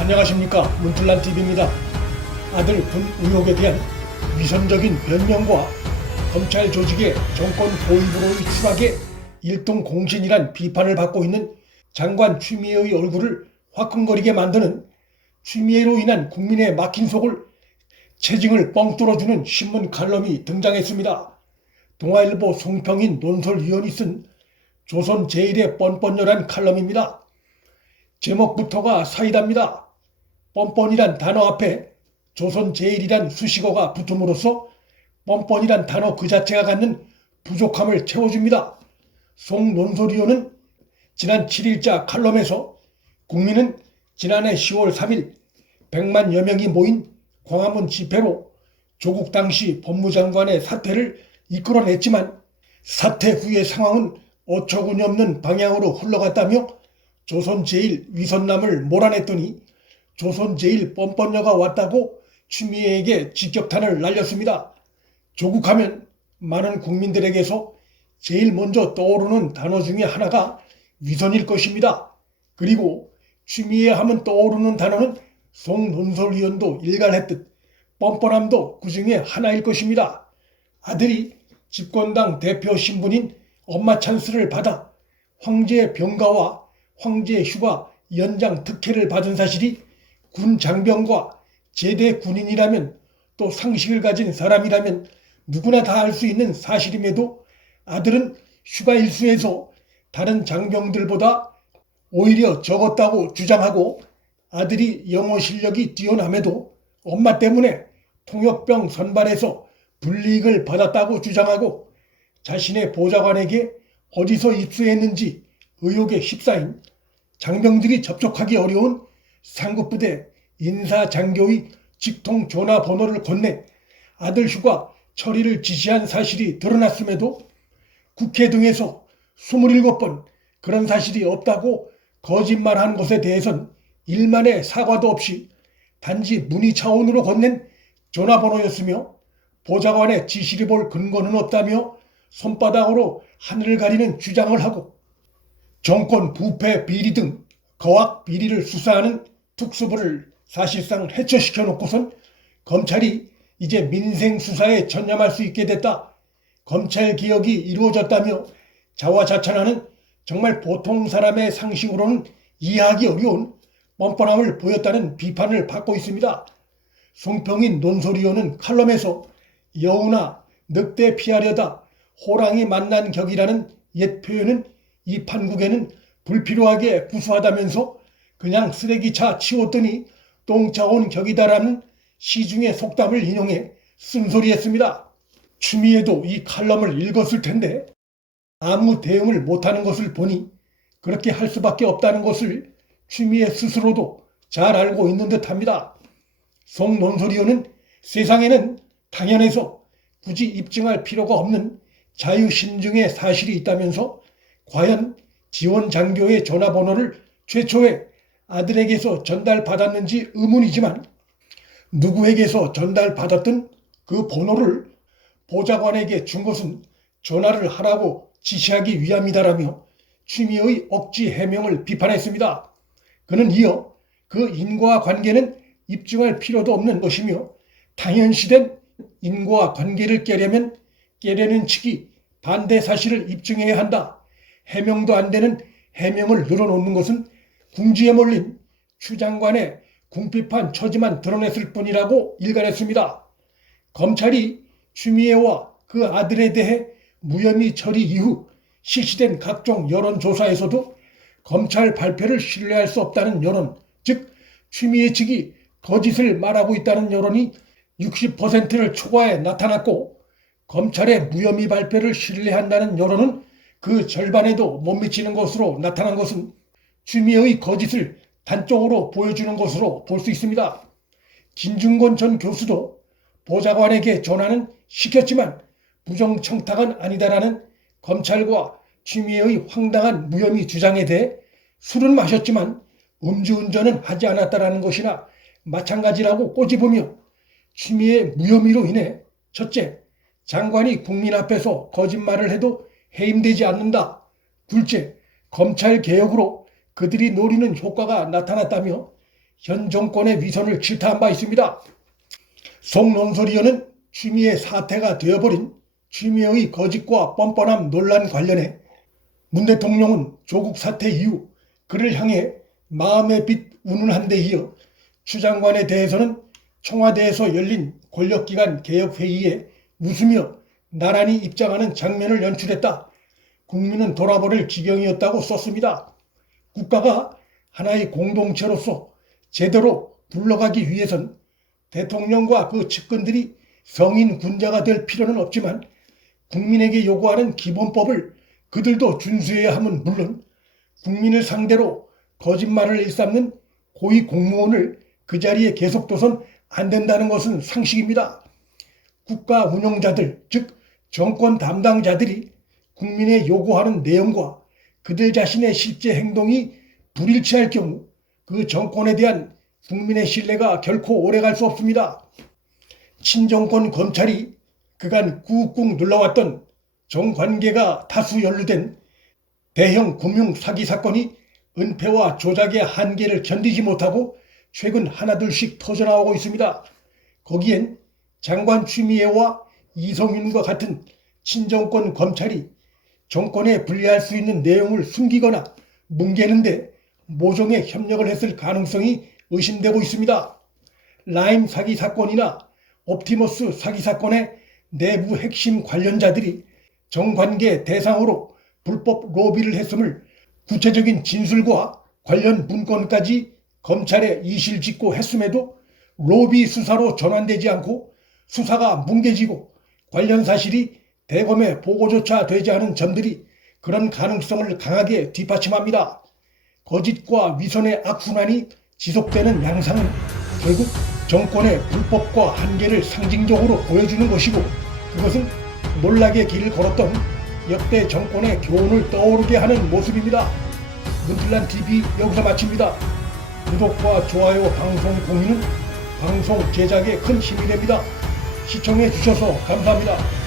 안녕하십니까 문틀란 TV입니다. 아들 군 의혹에 대한 위선적인 변명과 검찰 조직의 정권 보입으로의 추락에 일동 공신이란 비판을 받고 있는 장관 추미애의 얼굴을 화끈거리게 만드는 추미애로 인한 국민의 막힌 속을 체증을 뻥 뚫어주는 신문 칼럼이 등장했습니다. 동아일보 송평인 논설위원이 쓴 조선 제일의 뻔뻔열한 칼럼입니다. 제목부터가 사이다입니다. 뻔뻔이란 단어 앞에 조선 제일이란 수식어가 붙음으로써 뻔뻔이란 단어 그 자체가 갖는 부족함을 채워줍니다. 송 논설위원은 지난 7일자 칼럼에서 국민은 지난해 10월 3일 100만여 명이 모인 광화문 집회로 조국 당시 법무장관의 사퇴를 이끌어냈지만 사퇴 후의 상황은 어처구니 없는 방향으로 흘러갔다며 조선 제일 위선남을 몰아냈더니 조선 제일 뻔뻔녀가 왔다고 추미애에게 직격탄을 날렸습니다. 조국하면 많은 국민들에게서 제일 먼저 떠오르는 단어 중에 하나가 위선일 것입니다. 그리고 추미애 하면 떠오르는 단어는 송 논설위원도 일갈했듯 뻔뻔함도 그 중에 하나일 것입니다. 아들이 집권당 대표 신분인 엄마 찬스를 받아 황제 병가와 황제 휴가 연장 특혜를 받은 사실이 군 장병과 제대 군인이라면 또 상식을 가진 사람이라면 누구나 다 알 수 있는 사실임에도 아들은 휴가 일수에서 다른 장병들보다 오히려 적었다고 주장하고 아들이 영어 실력이 뛰어남에도 엄마 때문에 통역병 선발에서 불이익을 받았다고 주장하고 자신의 보좌관에게 어디서 입수했는지 의혹에 휩싸인 장병들이 접촉하기 어려운 상급부대 인사장교의 직통 전화 번호를 건네 아들 휴가 처리를 지시한 사실이 드러났음에도 국회 등에서 27번 그런 사실이 없다고 거짓말한 것에 대해선 일만의 사과도 없이 단지 문의 차원으로 건넨 전화번호였으며 보좌관의 지시를 볼 근거는 없다며 손바닥으로 하늘을 가리는 주장을 하고 정권 부패 비리 등 거악 비리를 수사하는 특수부를 사실상 해체시켜 놓고선 검찰이 이제 민생 수사에 전념할 수 있게 됐다. 검찰 개혁이 이루어졌다며 자화자찬하는 정말 보통 사람의 상식으로는 이해하기 어려운 뻔뻔함을 보였다는 비판을 받고 있습니다. 송평인 논소리오는 칼럼에서 여우나 늑대 피하려다 호랑이 만난 격이라는 옛 표현은 이 판국에는 불필요하게 구수하다면서 그냥 쓰레기차 치웠더니 똥차 온 격이다라는 시중의 속담을 인용해 쓴소리했습니다. 추미애도 이 칼럼을 읽었을 텐데 아무 대응을 못하는 것을 보니 그렇게 할 수밖에 없다는 것을 추미애 스스로도 잘 알고 있는 듯합니다. 송 논소리오는 세상에는 당연해서 굳이 입증할 필요가 없는 자유신중의 사실이 있다면서 과연 지원 장교의 전화번호를 최초에 아들에게서 전달받았는지 의문이지만 누구에게서 전달받았든 그 번호를 보좌관에게 준 것은 전화를 하라고 지시하기 위함이다라며 취미의 억지 해명을 비판했습니다. 그는 이어 그 인과 관계는 입증할 필요도 없는 것이며 당연시된 인과 관계를 깨려면 깨려는 측이 반대 사실을 입증해야 한다. 해명도 안 되는 해명을 늘어놓는 것은 궁지에 몰린 추 장관의 궁핍한 처지만 드러냈을 뿐이라고 일갈했습니다. 검찰이 추미애와 그 아들에 대해 무혐의 처리 이후 실시된 각종 여론조사에서도 검찰 발표를 신뢰할 수 없다는 여론, 즉 추미애 측이 거짓을 말하고 있다는 여론이 60%를 초과해 나타났고 검찰의 무혐의 발표를 신뢰한다는 여론은 그 절반에도 못 미치는 것으로 나타난 것은 추미애의 거짓을 단적으로 보여주는 것으로 볼 수 있습니다. 김중건 전 교수도 보좌관에게 전화는 시켰지만 부정청탁은 아니다라는 검찰과 추미애의 황당한 무혐의 주장에 대해 술은 마셨지만 음주운전은 하지 않았다라는 것이나 마찬가지라고 꼬집으며 추미애 무혐의로 인해 첫째, 장관이 국민 앞에서 거짓말을 해도 해임되지 않는다. 둘째, 검찰 개혁으로 그들이 노리는 효과가 나타났다며 현 정권의 위선을 질타한 바 있습니다. 송논설위원은 취미의 사태가 되어버린 취미의 거짓과 뻔뻔함 논란 관련해 문 대통령은 조국 사태 이후 그를 향해 마음의 빛 운운한 데 이어 추 장관에 대해서는 청와대에서 열린 권력기관 개혁회의에 웃으며 나란히 입장하는 장면을 연출했다. 국민은 돌아버릴 지경이었다고 썼습니다. 국가가 하나의 공동체로서 제대로 굴러가기 위해선 대통령과 그 측근들이 성인 군자가 될 필요는 없지만 국민에게 요구하는 기본법을 그들도 준수해야 함은 물론 국민을 상대로 거짓말을 일삼는 고위 공무원을 그 자리에 계속 둬선 안 된다는 것은 상식입니다. 국가 운영자들, 즉 정권 담당자들이 국민의 요구하는 내용과 그들 자신의 실제 행동이 불일치할 경우 그 정권에 대한 국민의 신뢰가 결코 오래갈 수 없습니다. 친정권 검찰이 그간 꾹꾹 눌러왔던 정관계가 다수 연루된 대형 금융 사기 사건이 은폐와 조작의 한계를 견디지 못하고 최근 하나둘씩 터져나오고 있습니다. 거기엔 장관 추미애와 이성윤과 같은 친정권 검찰이 정권에 불리할 수 있는 내용을 숨기거나 뭉개는데 모종의 협력을 했을 가능성이 의심되고 있습니다. 라임 사기 사건이나 옵티머스 사기 사건의 내부 핵심 관련자들이 정관계 대상으로 불법 로비를 했음을 구체적인 진술과 관련 문건까지 검찰에 이실짓고 했음에도 로비 수사로 전환되지 않고 수사가 뭉개지고 관련 사실이 대검에 보고조차 되지 않은 점들이 그런 가능성을 강하게 뒷받침합니다. 거짓과 위선의 악순환이 지속되는 양상은 결국 정권의 불법과 한계를 상징적으로 보여주는 것이고 그것은 몰락의 길을 걸었던 역대 정권의 교훈을 떠오르게 하는 모습입니다. 문틀란 TV 여기서 마칩니다. 구독과 좋아요 방송 공유는 방송 제작에 큰 힘이 됩니다. 시청해 주셔서 감사합니다.